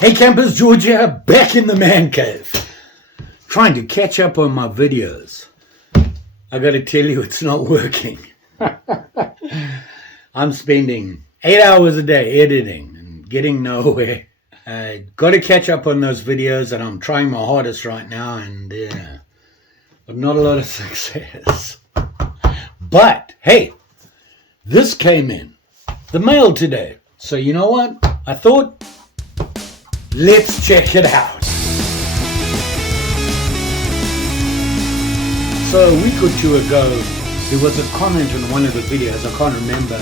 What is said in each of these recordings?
Hey campers, George here, back in the man cave. Trying to catch up on my videos. I gotta tell you, it's not working. I'm spending 8 hours a day editing and getting nowhere. I gotta catch up on those videos and I'm trying my hardest right now and but not a lot of success. But hey, this came in the mail today. So you know what? I thought, let's check it out. So a week or two ago, there was a comment on one of the videos. I can't remember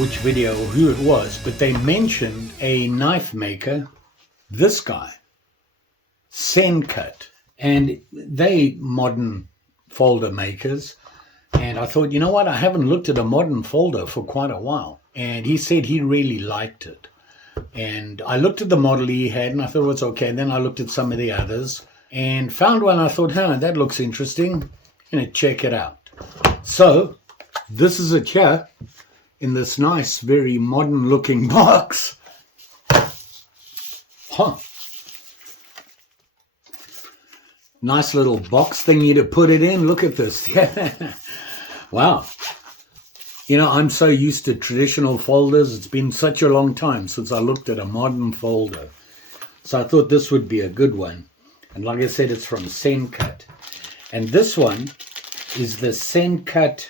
which video or who it was, but they mentioned a knife maker, this guy, Sencut, and they modern folder makers. And I thought, you know what? I haven't looked at a modern folder for quite a while. And he said he really liked it. And I looked at the model he had and I thought it was okay. And then I looked at some of the others and found one. I thought, that looks interesting. I'm going to check it out. So this is it here in this nice, very modern looking box. Nice little box thingy to put it in. Look at this. Wow. You know, I'm so used to traditional folders. It's been such a long time since I looked at a modern folder. So I thought this would be a good one. And like I said, it's from Sencut. And this one is the Sencut,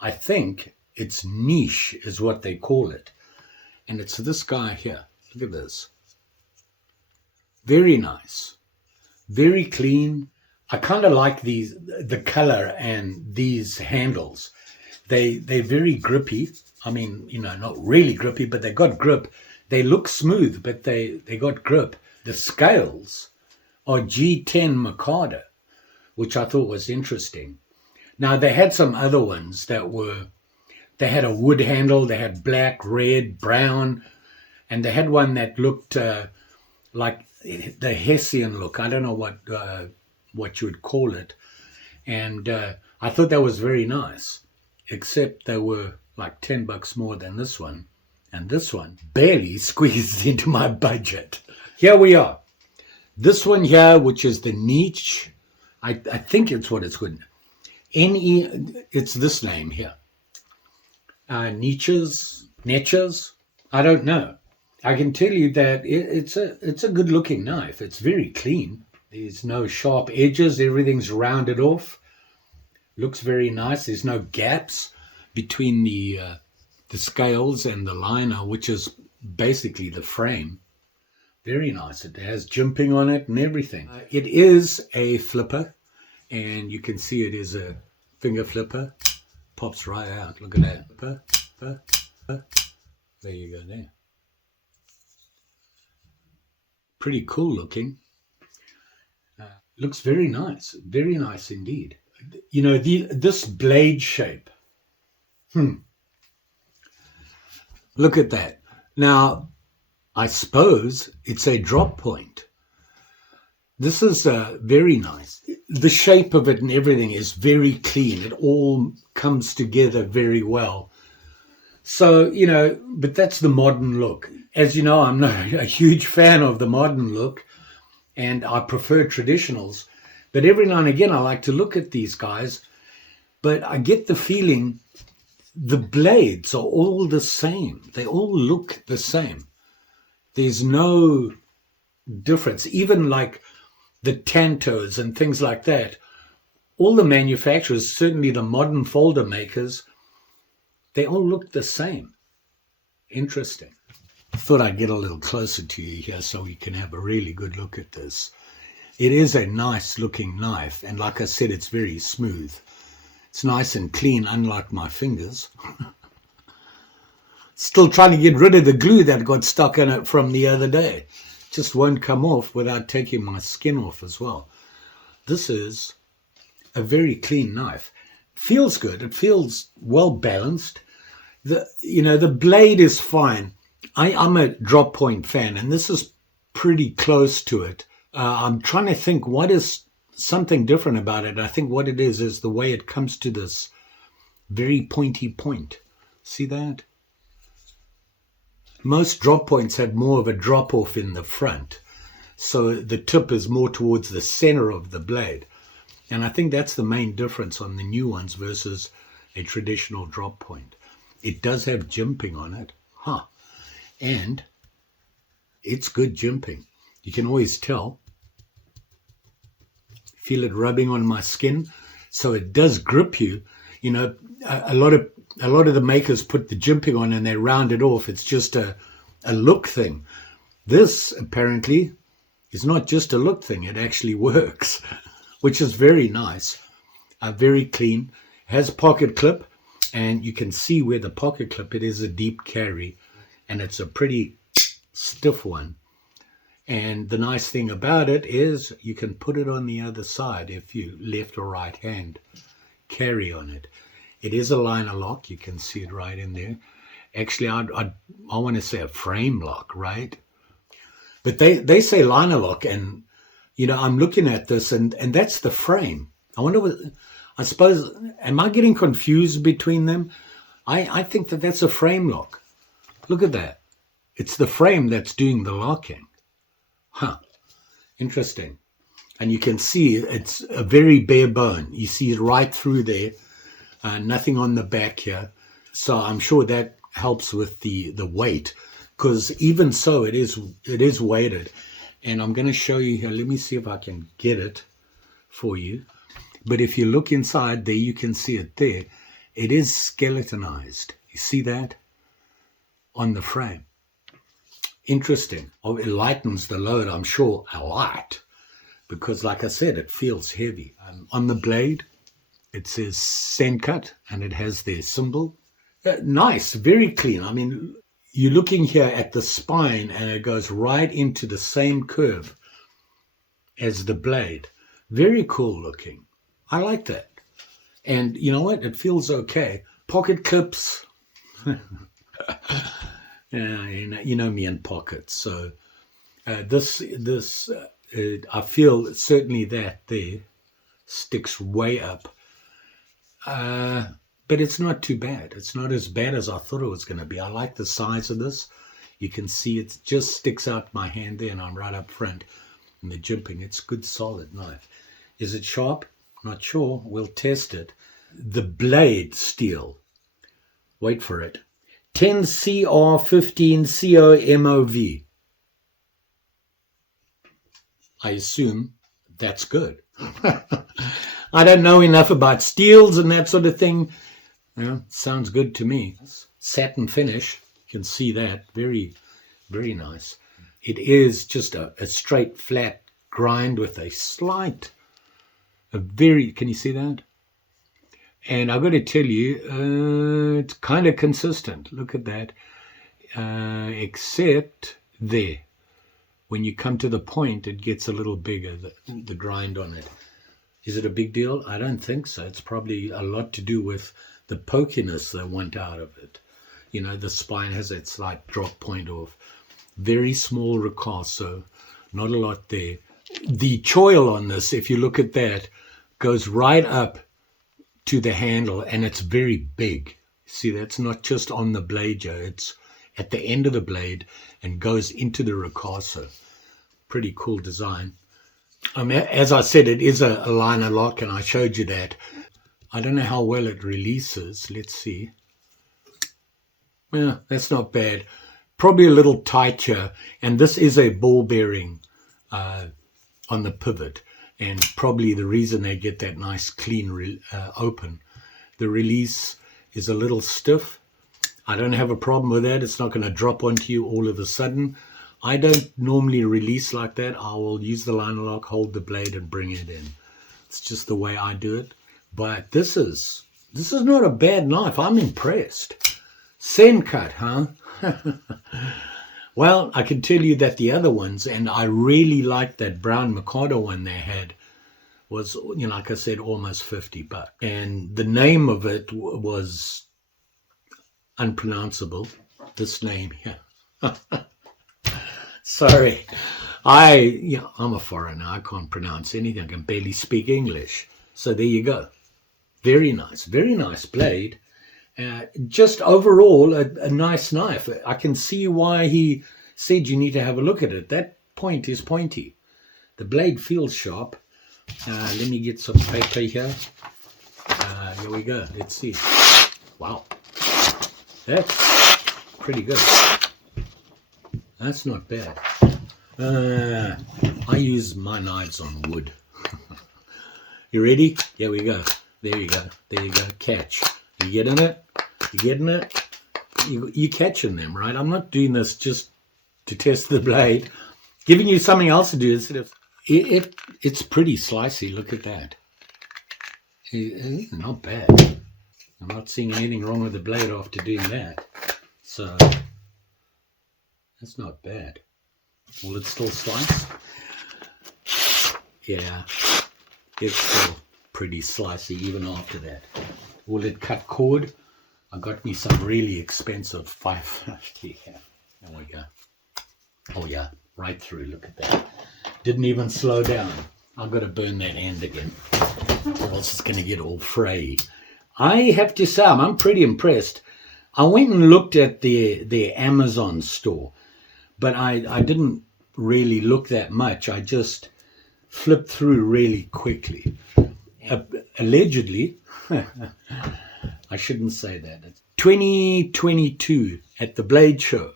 I think it's niche is what they call it. And it's this guy here. Look at this. Very nice. Very clean. I kind of like the color and these handles. They're very grippy. I mean, you know, not really grippy, but they got grip. They look smooth, but they got grip. The scales are G10 Mikado, which I thought was interesting. Now, they had some other ones they had a wood handle. They had black, red, brown, and they had one that looked like the Hessian look. I don't know what you would call it. And I thought that was very nice. Except they were like $10 more than this one. And this one barely squeezed into my budget. Here we are. This one here, which is the niche. I think it's what it's called. It's this name here. Neches. I don't know. I can tell you that it's a good looking knife. It's very clean. There's no sharp edges. Everything's rounded off. Looks very nice. There's no gaps between the scales and the liner, which is basically the frame. Very nice. It has jimping on it and everything. It is a flipper, and you can see it is a finger flipper. Pops right out. Look at that. There you go there. Pretty cool looking. Looks very nice. Very nice indeed. You know, this blade shape. Look at that. Now, I suppose it's a drop point. This is very nice. The shape of it and everything is very clean. It all comes together very well. So, you know, but that's the modern look. As you know, I'm not a huge fan of the modern look, and I prefer traditionals. But every now and again, I like to look at these guys, but I get the feeling the blades are all the same. They all look the same. There's no difference. Even like the Tantos and things like that, all the manufacturers, certainly the modern folder makers, they all look the same. Interesting. I thought I'd get a little closer to you here so we can have a really good look at this. It is a nice looking knife, and like I said, it's very smooth. It's nice and clean, unlike my fingers. Still trying to get rid of the glue that got stuck in it from the other day. Just won't come off without taking my skin off as well. This is a very clean knife. Feels good. It feels well balanced. The blade is fine. I'm a drop point fan, and this is pretty close to it. I'm trying to think what is something different about it. I think what it is the way it comes to this very pointy point. See that? Most drop points have more of a drop off in the front, so the tip is more towards the center of the blade. And I think that's the main difference on the new ones versus a traditional drop point. It does have jimping on it, and it's good jimping. You can always tell. Feel it rubbing on my skin, so it does grip you. You know, a lot of the makers put the jimping on and they round it off. It's just a look thing. This apparently is not just a look thing. It actually works, which is very nice. Very clean. Has pocket clip, and you can see where the pocket clip, it is a deep carry, and it's a pretty stiff one. And the nice thing about it is you can put it on the other side if you left or right hand carry on it. It is a liner lock. You can see it right in there. Actually, I want to say a frame lock, right? But they say liner lock, and you know, I'm looking at this, and that's the frame. I wonder what, I suppose, am I getting confused between them? I think that's a frame lock. Look at that. It's the frame that's doing the locking. Interesting. And you can see it's a very bare bone. You see it right through there. Nothing on the back here. So I'm sure that helps with the weight, because even so it is weighted. And I'm going to show you here. Let me see if I can get it for you. But if you look inside there, you can see it there. It is skeletonized. You see that on the frame. Interesting. Oh, it lightens the load, I'm sure, a lot, because like I said, it feels heavy. On the blade, it says Sencut, and it has their symbol. Nice, very clean. I mean, you're looking here at the spine, and it goes right into the same curve as the blade. Very cool looking. I like that. And you know what? It feels okay. Pocket clips. You know me and pockets. So this I feel certainly that there sticks way up. But it's not too bad. It's not as bad as I thought it was going to be. I like the size of this. You can see it just sticks out my hand there, and I'm right up front. And the jimping, it's good solid knife. Is it sharp? Not sure. We'll test it. The blade steel. Wait for it. 10CR15COMOV. I assume that's good. I don't know enough about steels and that sort of thing. Sounds good to me. Satin finish. You can see that. Very, very nice. It is just a straight, flat grind with a slight, can you see that? And I've got to tell you, it's kind of consistent. Look at that. Except there. When you come to the point, it gets a little bigger, the grind on it. Is it a big deal? I don't think so. It's probably a lot to do with the pokiness they want out of it. You know, the spine has that slight drop point off. Very small recast, so not a lot there. The choil on this, if you look at that, goes right up to the handle, and it's very big. See, that's not just on the blade, Joe. It's at the end of the blade and goes into the ricasso. Pretty cool design. As I said, it is a liner lock, and I showed you that. I don't know how well it releases. Let's see. Well, that's not bad. Probably a little tight here, and this is a ball bearing on the pivot, and probably the reason they get that nice clean open. The release is a little stiff. I don't have a problem with that. It's not going to drop onto you all of a sudden. I don't normally release like that. I will use the liner lock, hold the blade, and bring it in. It's just the way I do it. But this is not a bad knife. I'm impressed. Sencut, huh? Well, I can tell you that the other ones, and I really liked that brown Mikado one they had, was, you know, like I said, almost $50. And the name of it was unpronounceable. This name here. Sorry. I'm a foreigner. I can't pronounce anything. I can barely speak English. So there you go. Very nice blade. Just overall, a nice knife. I can see why he said you need to have a look at it. That point is pointy. The blade feels sharp. Let me get some paper here. Here we go. Let's see. Wow. That's pretty good. That's not bad. I use my knives on wood. You ready? Here we go. There you go. There you go. Catch. You getting it? You getting it? You catching them, right? I'm not doing this just to test the blade. Giving you something else to do instead of... It's pretty slicey. Look at that. It's not bad. I'm not seeing anything wrong with the blade after doing that. So, that's not bad. Will it still slice? Yeah, it's still pretty slicey even after that. Will it cut cord? I got me some really expensive 550 here. There we go. Oh yeah, right through. Look at that. Didn't even slow down. I've got to burn that end again, or else it's going to get all fray. I have to say, I'm pretty impressed. I went and looked at their Amazon store, but I didn't really look that much. I just flipped through really quickly. Allegedly, I shouldn't say that. 2022 at the Blade Show,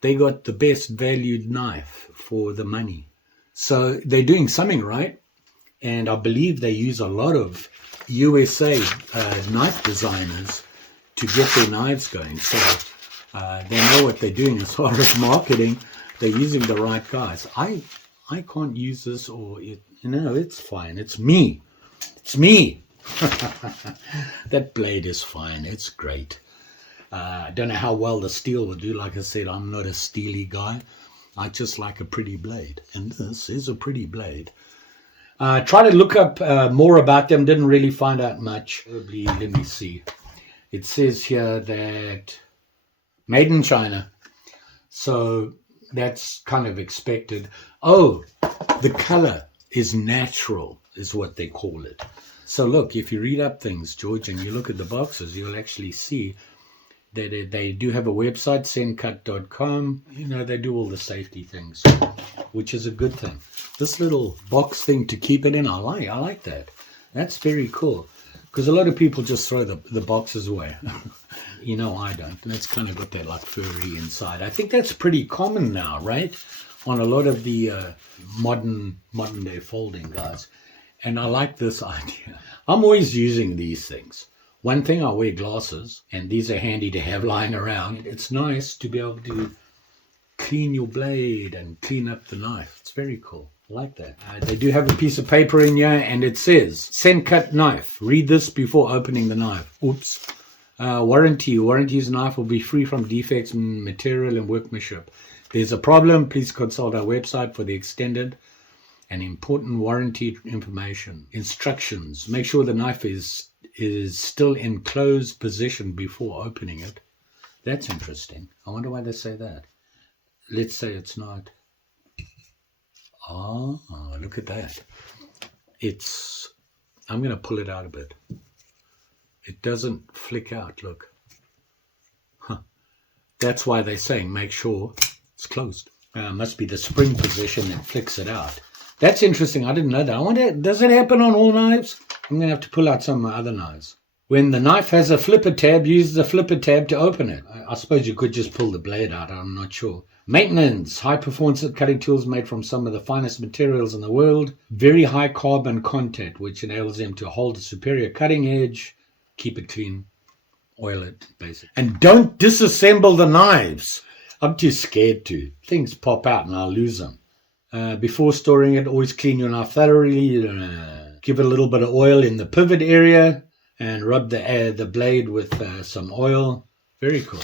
they got the best valued knife for the money. So they're doing something right, and I believe they use a lot of USA knife designers to get their knives going. So they know what they're doing as far as marketing. They're using the right guys. I can't use this, or it's fine. It's me. It's me. That blade is fine. It's great. I don't know how well the steel will do. Like I said, I'm not a steely guy. I just like a pretty blade, and this is a pretty blade. Try to look up more about them. Didn't really find out much. Let me see. It says here that made in China, so that's kind of expected. Oh, the color is natural, is what they call it. So look, if you read up things, George, and you look at the boxes, you'll actually see that they do have a website, sencut.com. They do all the safety things, which is a good thing. This little box thing to keep it in, I like that. That's very cool, because a lot of people just throw the boxes away. I don't. That's kind of got that like furry inside. I think that's pretty common now, right? On a lot of the modern day folding guys. And I like this idea. I'm always using these things. One thing, I wear glasses, and these are handy to have lying around. It's nice to be able to clean your blade and clean up the knife. It's very cool. I like that. They do have a piece of paper in here, and it says, Sencut knife. Read this before opening the knife. Oops. Warranty. Warranty's knife will be free from defects in material and workmanship. If there's a problem, please consult our website for the extended and important warranty information. Instructions. Make sure the knife is still in closed position before opening it. That's interesting. I wonder why they say that. Let's say it's not. Oh, look at that. I'm going to pull it out a bit. It doesn't flick out, look. That's why they're saying make sure it's closed. Must be the spring position that flicks it out. That's interesting. I didn't know that. I wonder, does it happen on all knives? I'm going to have to pull out some of my other knives. When the knife has a flipper tab, use the flipper tab to open it. I suppose you could just pull the blade out. I'm not sure. Maintenance. High-performance cutting tools made from some of the finest materials in the world. Very high carbon content, which enables them to hold a superior cutting edge. Keep it clean. Oil it, basically. And don't disassemble the knives. I'm too scared to. Things pop out and I'll lose them. Before storing it, always clean your knife thoroughly. Give it a little bit of oil in the pivot area and rub the blade with some oil. Very cool.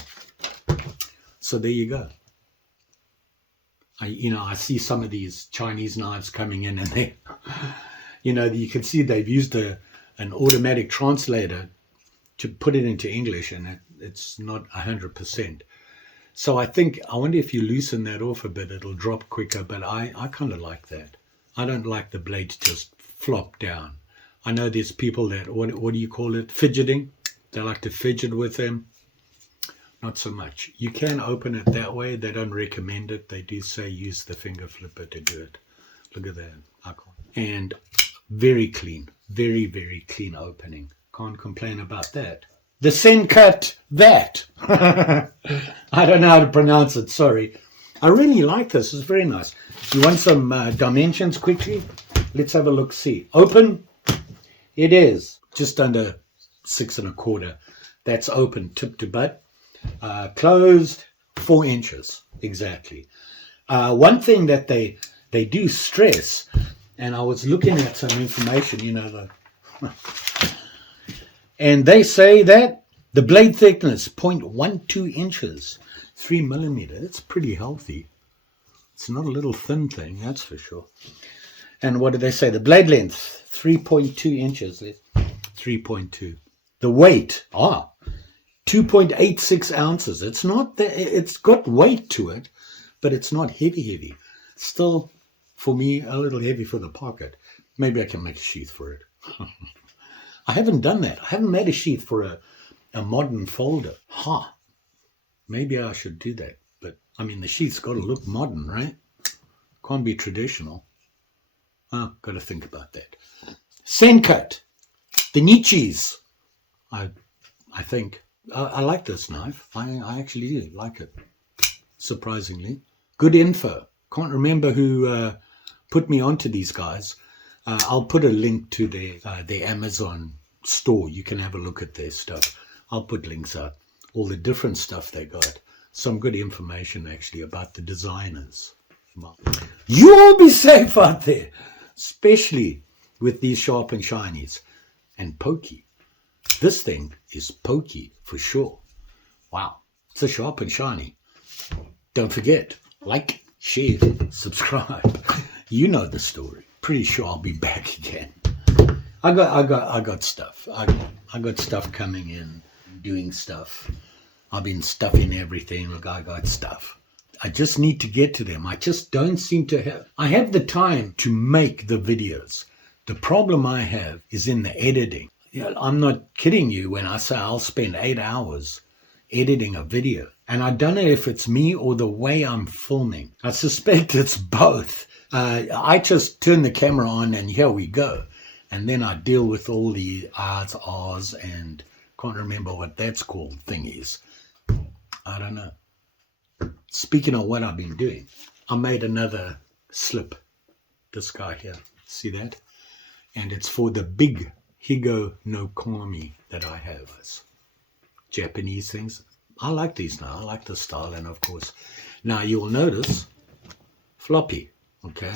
So there you go. I see some of these Chinese knives coming in, and they, you can see they've used an automatic translator to put it into English, and it's not 100%. So I wonder if you loosen that off a bit, it'll drop quicker, but I kind of like that. I don't like the blade to just flop down. I know there's people that, what do you call it, fidgeting? They like to fidget with them. Not so much. You can open it that way. They don't recommend it. They do say use the finger flipper to do it. Look at that. I can't. And very clean. Very, very clean opening. Can't complain about that. The Sencut that. I don't know how to pronounce it. Sorry. I really like this. It's very nice. You want some dimensions quickly? Let's have a look. See. Open. It is just under 6 1/4. That's open tip to butt. Closed 4 inches exactly. One thing that they do stress, and I was looking at some information, and they say that the blade thickness 0.12 inches, 3 millimeter. That's pretty healthy. It's not a little thin thing, that's for sure. And what do they say? The blade length 3.2 inches. 3.2. The weight 2.86 ounces. It's not that, it's got weight to it, but it's not heavy. Still, for me, a little heavy for the pocket. Maybe I can make a sheath for it. I haven't done that. I haven't made a sheath for a modern folder. Maybe I should do that. But, I mean, the sheath's got to look modern, right? Can't be traditional. Got to think about that. Sencut. The Neches. I think. I like this knife. I actually do like it, surprisingly. Good info. Can't remember who put me onto these guys. I'll put a link to their Amazon store. You can have a look at their stuff. I'll put links out. All the different stuff they got. Some good information, actually, about the designers. You all be safe out there, especially with these sharp and shinies. And pokey. This thing is pokey for sure. Wow. It's a sharp and shiny. Don't forget, like, share, subscribe. You know the story. Pretty sure I'll be back again. I got stuff. I got stuff coming in, doing stuff. I've been stuffing everything. Look, I got stuff. I just need to get to them. I just don't seem to have. I have the time to make the videos. The problem I have is in the editing. I'm not kidding you when I say I'll spend 8 hours editing a video. And I don't know if it's me or the way I'm filming. I suspect it's both. I just turn the camera on and here we go. And then I deal with all the R's, and can't remember what that's called thingies. I don't know. Speaking of what I've been doing, I made another slip. This guy here. See that? And it's for the big Higo no Kami that I have. Japanese things. I like these now. I like the style. And of course, now you'll notice floppy. Okay.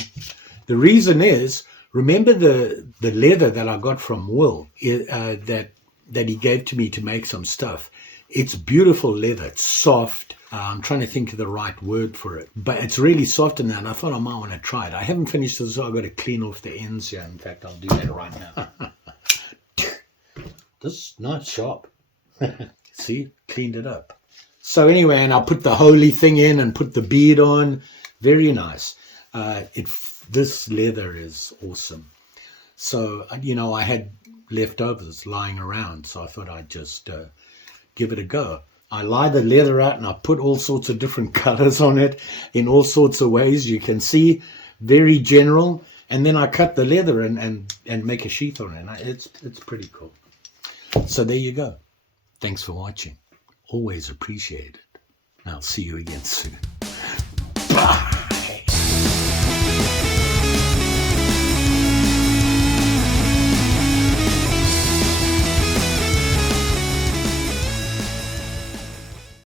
The reason is, remember the leather that I got from Will that he gave to me to make some stuff. It's beautiful leather. It's soft. I'm trying to think of the right word for it. But it's really soft in there, and I thought I might want to try it. I haven't finished this, so I've got to clean off the ends here. In fact, I'll do that right now. This is not sharp. See? Cleaned it up. So anyway, and I'll put the holy thing in and put the bead on. Very nice. This leather is awesome. So, I had leftovers lying around, so I thought I'd just give it a go. I lie the leather out and I put all sorts of different colors on it in all sorts of ways. You can see, very general. And then I cut the leather and make a sheath on it. It's pretty cool. So there you go. Thanks for watching. Always appreciate it. I'll see you again soon. Bye.